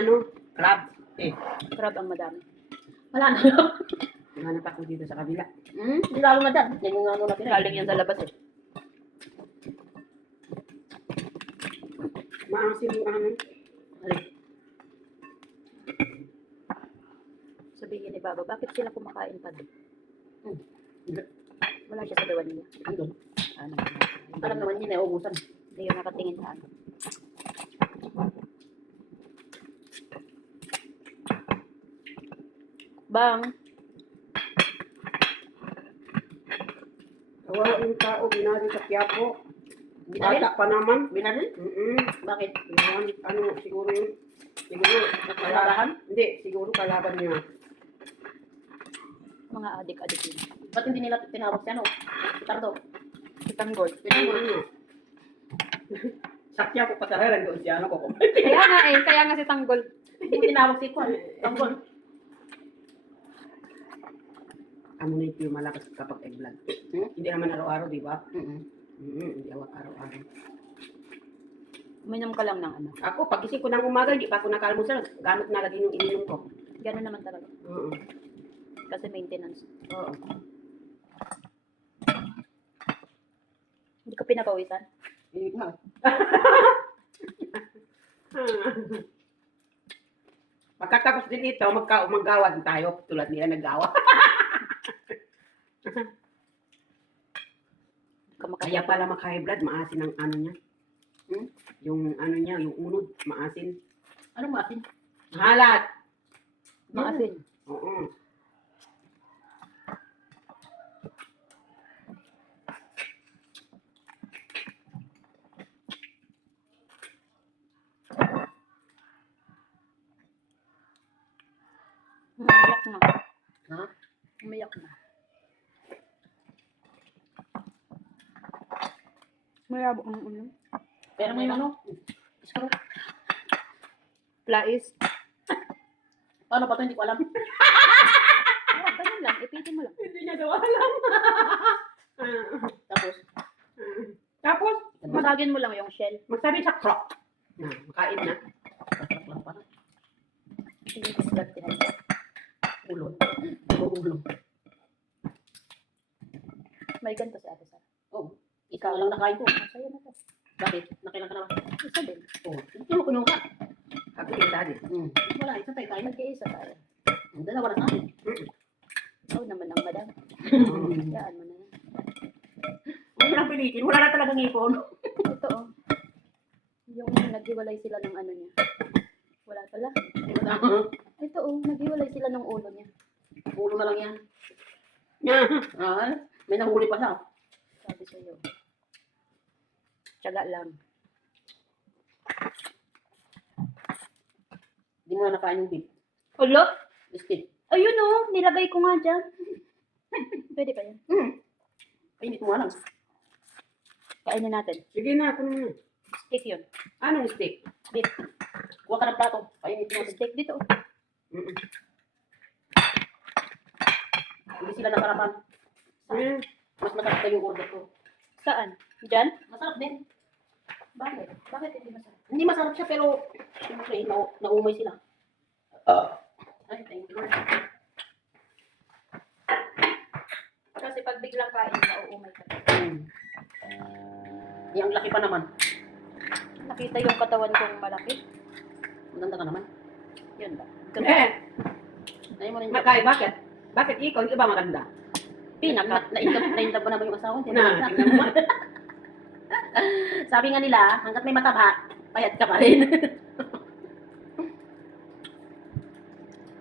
Ano? Crab. Crab ang madami. Wala na. Hanap ako dito sa kabila. Hindi lalo na dyan. Yan yung ano natin. Galing yan sa labas eh. Maasim yung ano. Sabihin ni Baba, bakit sila kumakain pa doon? Hindi. Wala siya sa gawan niya. Andun. Ano? Alam naman niya, nauubusan. Hindi yun nakatingin sa ano. Bang! Kawawa yung tao, binari sa Quiapo. Binaril? Bata pa naman. Binaril? Bakit? Ano, siguro yun. Siguro, Kalabahan? Hindi, siguro kalaban niya. Mga adik-adik yun. Ba't hindi nila tinawag si ano? Si Tardo. Si Tanggol. Ano? Sa Quiapo pa talaga doon siya, ano ko. Kaya nga si Tanggol. Hindi tinawag si Kwan. Tanggol. Ano na yung malakas kapag vlog. Hindi naman araw-araw, di ba? Hindi araw-araw. Uminom ka lang ng ano. Ako, pagising ko ng umaga, hindi pa ako nakalmusal. Gamit na lagi yung ininom ko. Ganun naman talaga. Oo. Kasi maintenance. Oo. Hindi ko pinapawisan. Pagkatapos din ito, maggawa din tayo. Tulad nila naggawa. Kaya pala maka-high blood, maasin ang ano niya. Yung ano niya, yung unod, maasin. Anong maasin? Halat! Maasin. Oo. Umiyak na. Ha? Umiyak na. Mayabok ang ulo. Pero may ano? Iskaro. Plais. Paano ba ito? Hindi ko alam. Ganun lang. Ipitin mo lang. Hindi niya daw alam. Tapos, Tapos, Masagin mo lang yung shell. masabi sa crock. Makain na. masarap lang pala. Sige, islat tinanong. Ulo. Ulo. May ganito si Ate Sara. Oo. Ikaw lang nakain ko. Masaya na to. Bakit? Nakailan ka naman? Isa din. Oo. Hindi mo kinuha. Ako yung daddy. Wala, isa tayo. Nag-iisa tayo. Ang dalawa na sa akin. Ikaw naman ang madam. Yaan mo na yan. Huwag mo lang pilitin. Wala na talagang ipon. Ito oh. Yung naghiwalay sila ng ano niya. Wala pala. Ito oh. Naghiwalay sila ng ulo niya. Ulo na lang yan. May nahuli pa siya. Sabi sa'yo. Tiyaga lang. Hindi mo na nakain yung beef. Ulo? Steak. Ayun oh. Nilagay ko nga dyan. Pwede pa yan. Ay, hindi ko alam. Kainin natin. Sige na, ako na. Steak yun. Anong steak? Beef. Kuha ka ng plato. Ayun, ito natin. Steak dito. Hindi sila nasarapan. Mas masarap na yung order ko. Saan? Dyan? Masarap din. Bakit? Bakit hindi masarap? Hindi masarap siya pero siyempre naumay sila. Ay, thank you. Kasi pag biglang kain, nauumay ka. Yung laki pa naman. Nakita yung katawan kong malaki. Maganda ka naman. Yun ba? Ayun mo rin. Makay, bakit? Bakit ikaw? Yung iba maganda? Pinaka. Naintab ba naman yung asawa? Na. Sabi nga nila, hanggat may mataba, payat ka pa rin.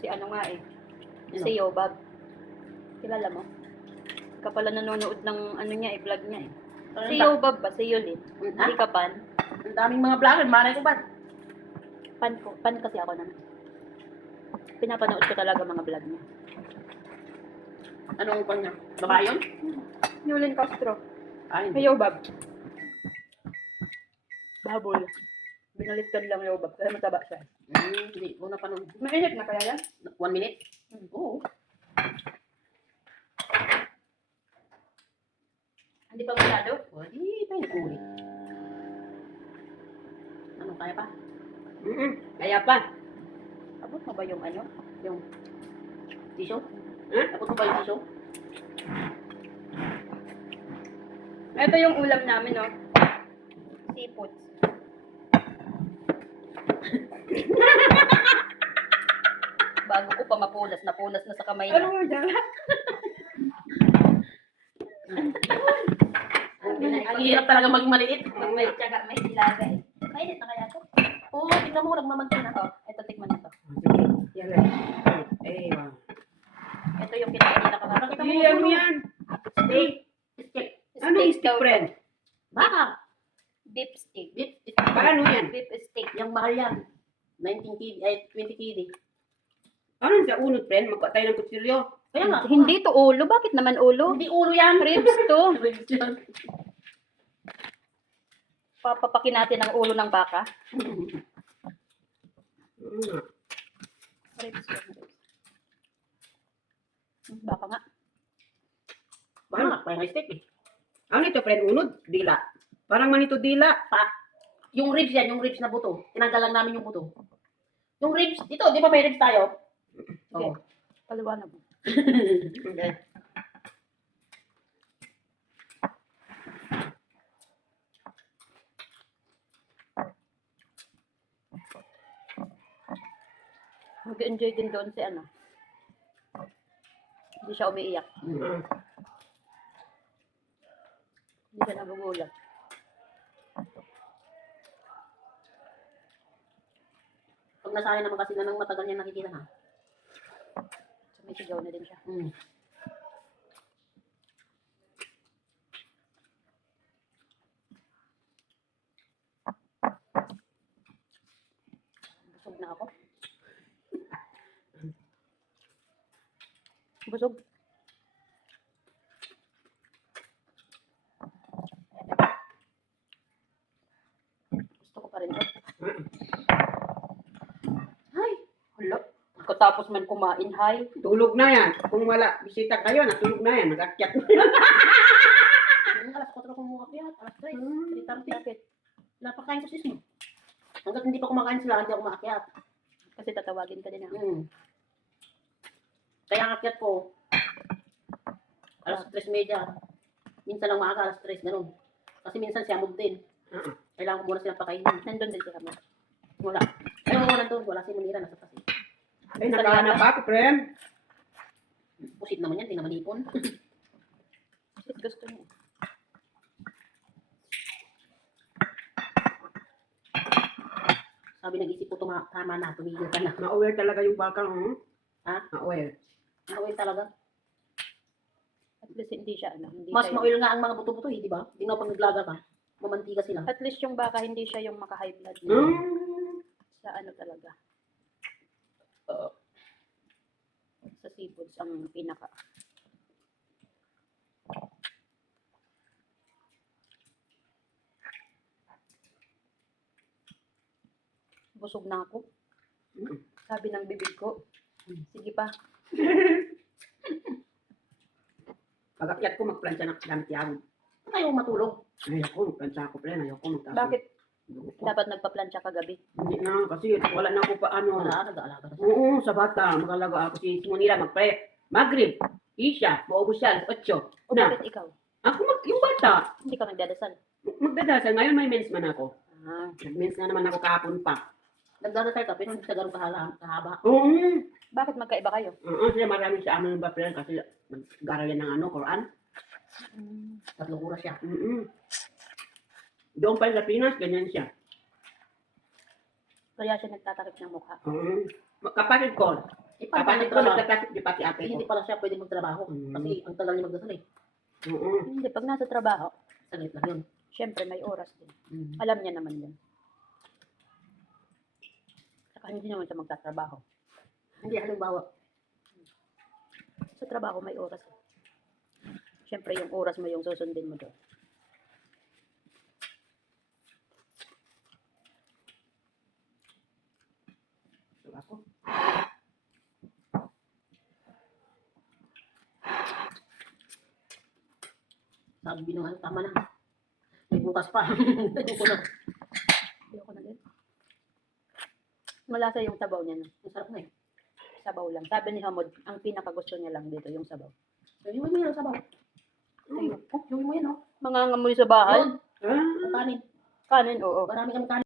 Si ano nga eh. Sino? Si Yobab. Kilala mo? Ka pala nanonood ng ano niya eh, vlog niya eh. Si Yobab ba? Si Yulin. Hindi ka pan. Ang daming mga vlogger, malay ko ba? Pan ko. Pan kasi ako naman. Pinapanood ko talaga mga vlog niya. Anong pan niya? Babae yun? Yulin Castro. Ay, Si Yobab. Babol. Binaliktad lang Yobab. Kaya mataba siya. hindi ko na panon. Mainit na kaya yan? 1 minute? Oo. Hindi pa masyado? Hindi pa yung ulit. Ano, kaya pa? Kaya pa. Abot mo ba yung ano? Yung tissue? Ha? Tapos mo ba yung tissue? Ito yung ulam namin, no? Seafood. Bago ko pa mapulas, napulas na sa kamay Ano na. mo dyan? Ang hirap talaga maging maliit. Pag may tiyaga, may ilaga eh. Mainit na kaya to? Oo, tignan mo, nagmamantin na. Oh, ito tikman na to. Sige, yan lang. Eh, wow. Ito yung kinain nila ko. Pakita mo Hindi, ano yan? Steak. Steak. Ano yung stick friend? Baka. Beef steak. Beef steak. Paano yan? Beef steak. Yung mahal yan. 19 kg, ay 20 kg. Ano sa unod friend? Magkatay ng kutsilyo. Kaya nga. Hindi to ulo. Bakit naman ulo? Hindi ulo yan. Ribs to. Ribs yan. Papapakin natin ang ulo ng baka. Ribs. Baka nga. Baka nga, parang steak eh. Ano ito friend? Unod? Dila. Parang manito dila. Yung ribs yan, yung ribs na buto. Tinanggal lang namin yung buto. Yung ribs, dito, di ba may ribs tayo? Oo. Paliwanag mo. Okay. Mag-enjoy din doon si ano. Hindi siya umiiyak. Mm. Hindi siya nagugulat. Pag nasanay naman kasi na nang matagal niya nakikita na. Sumisigaw na din siya. Busog na ako. Busog. Gusto ko pa rin to. Ay, Hala. Pagkatapos man kumain, hay. Tulog na yan. Kung wala bisita kayo, natulog na yan. Nag-akyat na yan. alas 4 ko mumakyat, alas 3. 3:30. Bakit? Napakain ko sis mo. Hanggat hindi pa kumakain sila, hindi ako maakyat. Kasi tatawagin ka din ah. Kaya ang akyat ko, alas 3:30. Minsan lang maaga, alas 3, ganun. Kasi minsan siyamog din. Kailangan ko muna silang pakainin. Nandun din si Kama. Wala. Ay, wala doon. Wala si Munira, nasa kasi. Ay, nakahanap ako, friend. Pusit naman yan, di naman ipon. Kasi gusto niya. Sabi nag-isip ko, tama na, tumigil ka na. Ma-aware talaga yung baka. Ha? Ma-aware. Mauil talaga. At least hindi siya ano. Hindi Mas siya mauil nga ang mga buto-buto eh, di ba? Tingnan pag naglaga ka, mamantika sila. At least yung baka hindi siya yung maka-high blood. Sa ano talaga. Sa seafoods ang pinaka. Busog na ako. Sabi ng bibig ko. Sige pa. Pag-akyat ko, magplansya na gamit yawon. Ayaw matulog. Ayoko, magplansya ako, friend. Ayoko, magtaso. Bakit Ayoko. dapat nagpa-plancha kagabi? Hindi na, kasi wala na ako pa ano. Wala, nag-aalaga na siya. Oo, sa bata, makalaga ako si Munira, Magrib, Isha, maubos siya, alas 8. O Na, bakit ikaw? yung bata, Hindi ka nagdadasal. magdadasal. Ngayon may mens man ako. Ah, Nag-mens na naman ako kahapon pa. Nagdadasal ka, pero hindi ka ganun kahaba. Oo. bakit magkaiba kayo? Oo, siya marami sa amin ba, friend, kasi nag-garal yan ng ano, Quran. 3 oras siya. Doon pa sa Pinas, ganyan siya. Kaya siya nagtatakip ng mukha. Kapatid ko. Eh, paano Kapatid ko nagtrabaho? nagtatakip, di pati ate Eh, ko. hindi pala siya pwede magtrabaho. Kasi ang tagal niya magdasal eh. Oo. Hindi, pag nasa trabaho, Saglit lang yun. syempre may oras din. Alam niya naman yun. Saka hindi naman siya magtatrabaho. Hindi, halimbawa, Sa trabaho may oras. Syempre yung oras mo yung susundin mo doon. So, ako. sabi ng ano, tama na. May bukas pa. Ayoko na. Ayoko na din. Malasa yung sabaw niya. No? Ang sarap na eh. Sabaw lang. Sabi ni Hamod, ang pinakagusto niya lang dito yung sabaw. Gawin mo yan ang sabaw. Ayun. Gawin mo yan, oh. Mangangamoy sa bahay. Yun, ang kanin. Kanin, oo. Marami kami kanin.